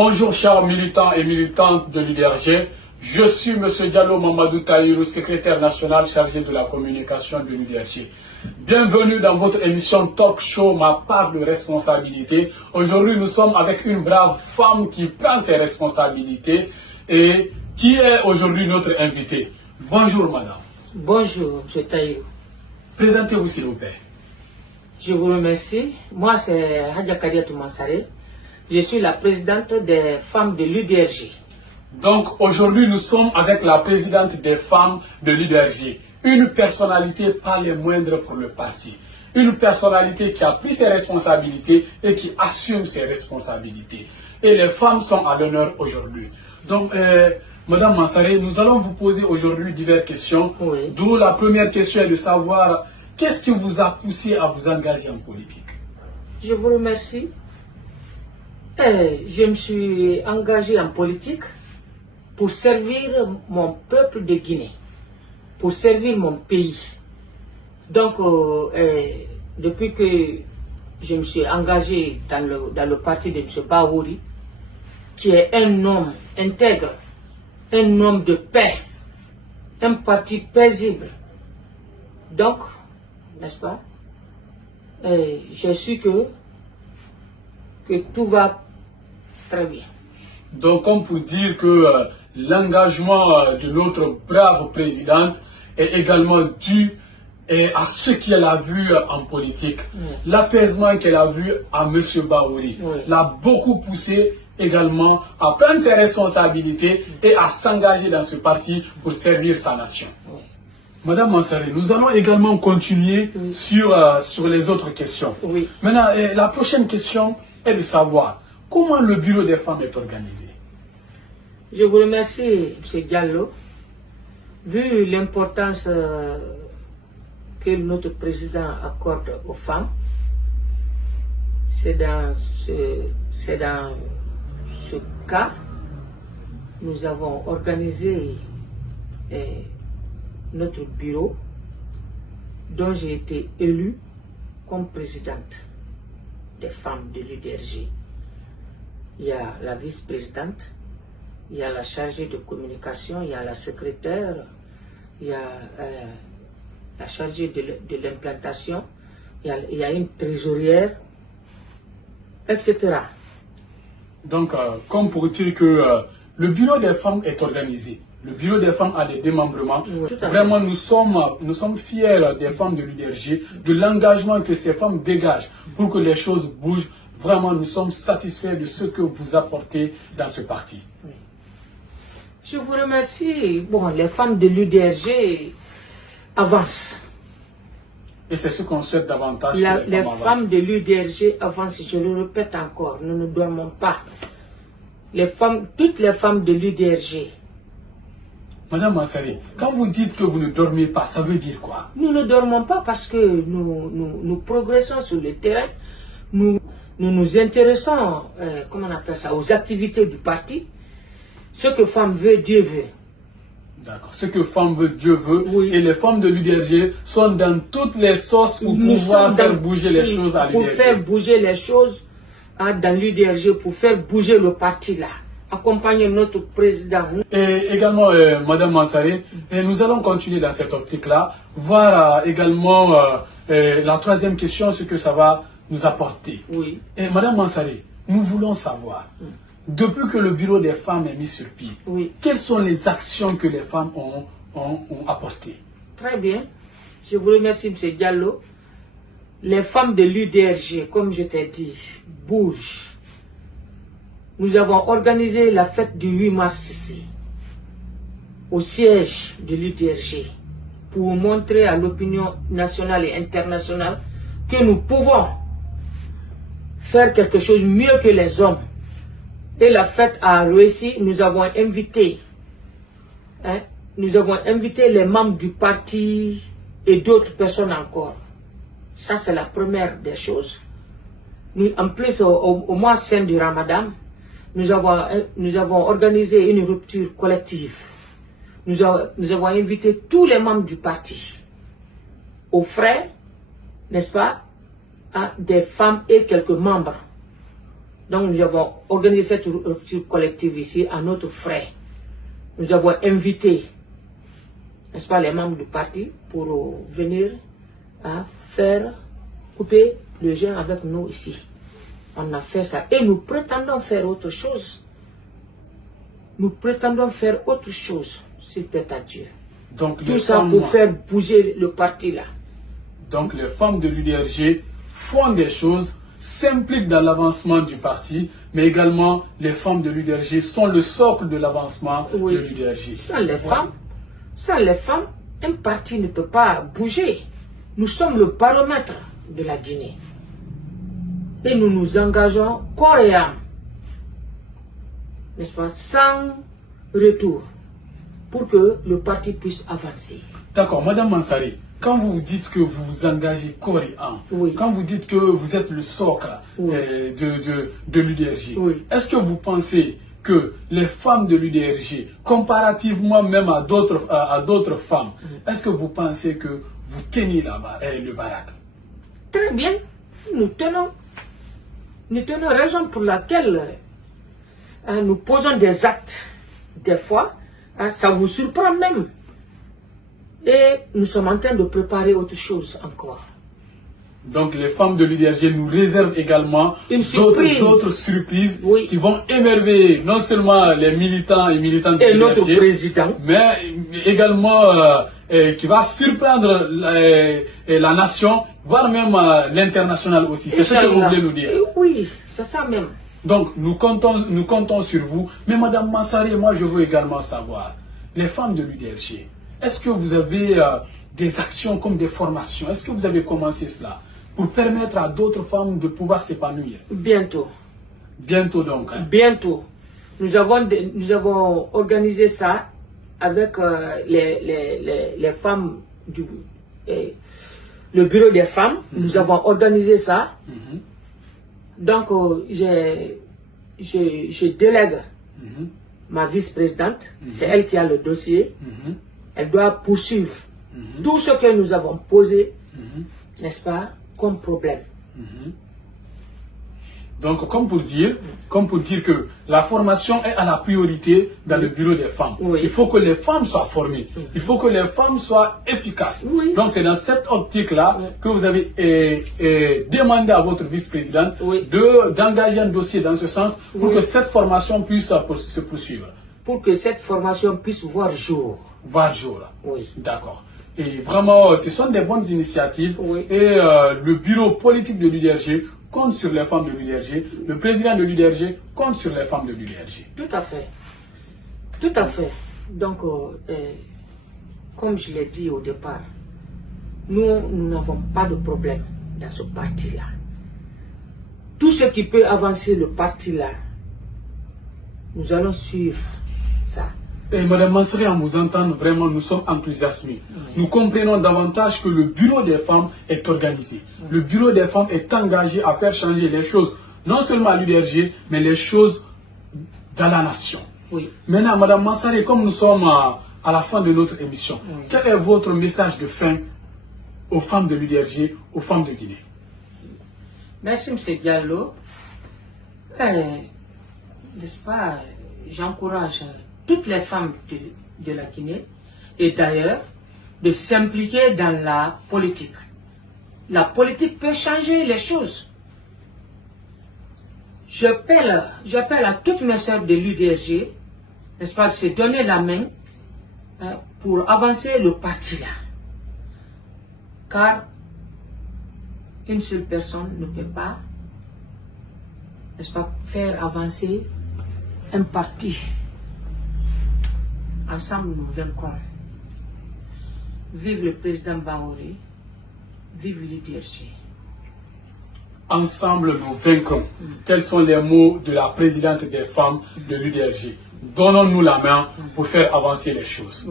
Bonjour chers militants et militantes de l'UDRG, je suis M. Diallo Mamadou Tahirou, secrétaire national chargé de la communication de l'UDRG. Bienvenue dans votre émission Talk Show, ma part de responsabilité. Aujourd'hui, nous sommes avec une brave femme qui prend ses responsabilités et qui est aujourd'hui notre invitée. Bonjour madame. Bonjour M. Tahirou. Présentez-vous s'il vous plaît. Je vous remercie. Moi c'est Hadja Kadiatou Mansare. Je suis la présidente des femmes de l'UDRG. Donc aujourd'hui, nous sommes avec la présidente des femmes de l'UDRG. Une personnalité pas les moindres pour le parti. Une personnalité qui a pris ses responsabilités et qui assume ses responsabilités. Et les femmes sont à l'honneur aujourd'hui. Donc, Madame Mansare, nous allons vous poser aujourd'hui diverses questions. Oui. D'où la première question est de savoir qu'est-ce qui vous a poussé à vous engager en politique? Je vous remercie. Je me suis engagée en politique pour servir mon peuple de Guinée, pour servir mon pays. Donc, depuis que je me suis engagé dans le parti de M. Bahouri, qui est un homme intègre, un homme de paix, un parti paisible. Donc, n'est-ce pas, j'ai su que tout va très bien. Donc, comme pour dire que l'engagement de notre brave présidente est également dû à ce qu'elle a vu en politique. Oui. L'apaisement qu'elle a vu à M. Bahouri Oui. l'a beaucoup poussé également à prendre ses responsabilités et à s'engager dans ce parti pour servir sa nation. Oui. Madame Mansare, nous allons également continuer Oui. sur les autres questions. Oui. Maintenant, la prochaine question est de savoir comment le bureau des femmes est organisé. Je vous remercie, M. Diallo. Vu l'importance que notre président accorde aux femmes, c'est dans ce cas, nous avons organisé notre bureau, dont j'ai été élue comme présidente des femmes de l'UDRG. Il y a la vice-présidente, il y a la chargée de communication, il y a la secrétaire, il y a la chargée de l'implantation, il y a une trésorière, etc. Donc, comme pour dire que le bureau des femmes est organisé. Le bureau des femmes a des démembrements. Oui, tout à fait. Vraiment, nous sommes fiers des femmes de l'UDRG, de l'engagement que ces femmes dégagent pour que les choses bougent. Vraiment, nous sommes satisfaits de ce que vous apportez dans ce parti. Oui. Je vous remercie. Bon, les femmes de l'UDRG avancent. Et c'est ce qu'on souhaite davantage. Les femmes de l'UDRG avancent, je le répète encore, nous ne dormons pas. Toutes les femmes de l'UDRG. Madame Mansare, quand vous dites que vous ne dormez pas, ça veut dire quoi? Nous ne dormons pas parce que nous progressons sur le terrain. Nous nous intéressons, comment on appelle ça, aux activités du parti. Ce que femme veut, Dieu veut. D'accord. Ce que femme veut, Dieu veut. Oui. Et les femmes de l'UDRG sont dans toutes les sauces pour pouvoir faire bouger les choses à l'UDRG. Pour faire bouger les choses dans l'UDRG, pour faire bouger le parti là. Accompagner notre président. Et également, Madame Mansare, nous allons continuer dans cette optique-là, voir également la troisième question, ce que ça va nous apporter. Oui. Et Madame Mansare, nous voulons savoir, depuis que le bureau des femmes est mis sur pied, Oui. quelles sont les actions que les femmes ont apportées? Très bien. Je vous remercie, M. Diallo. Les femmes de l'UDRG, comme je t'ai dit, bougent. Nous avons organisé la fête du 8 mars ici, au siège de l'UDRG, pour montrer à l'opinion nationale et internationale que nous pouvons faire quelque chose mieux que les hommes. Et la fête a réussi. Nous avons invité les membres du parti et d'autres personnes encore. Ça, c'est la première des choses. En plus, au mois saint du Ramadan, nous avons organisé une rupture collective. Nous avons invité tous les membres du parti aux frais, n'est-ce pas, des femmes et quelques membres Donc nous avons organisé cette rupture collective ici à notre frais. Nous avons invité, n'est-ce pas, les membres du parti pour venir faire couper le jeûne avec nous ici. On a fait ça et nous prétendons faire autre chose. Nous prétendons faire autre chose, c'était à Dieu. Donc, tout ça pour faire bouger le parti là. Donc les femmes de l'UDRG font des choses, s'impliquent dans l'avancement du parti, mais également les femmes de l'UDRG sont le socle de l'avancement de l'UDRG. Sans les femmes, un parti ne peut pas bouger. Nous sommes le baromètre de la Guinée. Et nous nous engageons corps et âme, n'est-ce pas, sans retour, pour que le parti puisse avancer. D'accord, Madame Mansari, quand vous dites que vous vous engagez corps et âme, quand vous dites que vous êtes le socle de l'UDRG, est-ce que vous pensez que les femmes de l'UDRG, comparativement même à d'autres femmes, est-ce que vous pensez que vous tenez le baraque? Très bien, nous tenons. Nous tenons, raison pour laquelle nous posons des actes. Des fois, ça vous surprend même. Et nous sommes en train de préparer autre chose encore. Donc les femmes de l'UDRG nous réservent également d'autres surprises qui vont émerveiller non seulement les militants et militantes de l'UDRG, notre président, mais également qui va surprendre la nation, voire même l'international aussi. C'est ce que vous voulez nous dire. Oui, c'est ça même. Donc nous comptons sur vous. Mais Madame Mansari, moi je veux également savoir, les femmes de l'UDRG, est-ce que vous avez des actions comme des formations? Est-ce que vous avez commencé cela pour permettre à d'autres femmes de pouvoir s'épanouir? Bientôt. Bientôt donc. Bientôt. Nous avons organisé ça avec les femmes le bureau des femmes. Nous avons organisé ça. Donc, je délègue ma vice-présidente. C'est elle qui a le dossier. Elle doit poursuivre tout ce que nous avons posé, n'est-ce pas, comme problème. Donc, comme pour dire que la formation est à la priorité dans le bureau des femmes. Il faut que les femmes soient formées. Il faut que les femmes soient efficaces. Donc, c'est dans cette optique-là que vous avez demandé à votre vice-présidente d'engager un dossier dans ce sens pour que cette formation puisse se poursuivre. Pour que cette formation puisse voir jour. Voir jour. D'accord. Et vraiment, ce sont des bonnes initiatives. Et le bureau politique de l'UDRG compte sur les femmes de l'UDRG. Le président de l'UDRG compte sur les femmes de l'UDRG. Tout à fait. Tout à fait. Donc, comme je l'ai dit au départ, nous n'avons pas de problème dans ce parti-là. Tout ce qui peut avancer le parti-là, nous allons suivre ça. Et Madame Mansari, en vous entendant, vraiment, nous sommes enthousiasmés. Nous comprenons davantage que le bureau des femmes est organisé. Le bureau des femmes est engagé à faire changer les choses, non seulement à l'UDRG, mais les choses dans la nation. Maintenant, Madame Mansari, comme nous sommes à la fin de notre émission, quel est votre message de fin aux femmes de l'UDRG, aux femmes de Guinée? Merci, M. Diallo. N'est-ce pas, j'encourage toutes les femmes de la Guinée et d'ailleurs de s'impliquer dans la politique. La politique peut changer les choses. J'appelle à toutes mes sœurs de l'UDRG, n'est-ce pas, de se donner la main pour avancer le parti là. Car une seule personne ne peut pas, n'est-ce pas, faire avancer un parti. Ensemble, nous vaincrons. Vive le président Baori, vive l'UDRG. Ensemble, nous vaincrons. Tels sont les mots de la présidente des femmes de l'UDRG. Donnons-nous la main pour faire avancer les choses.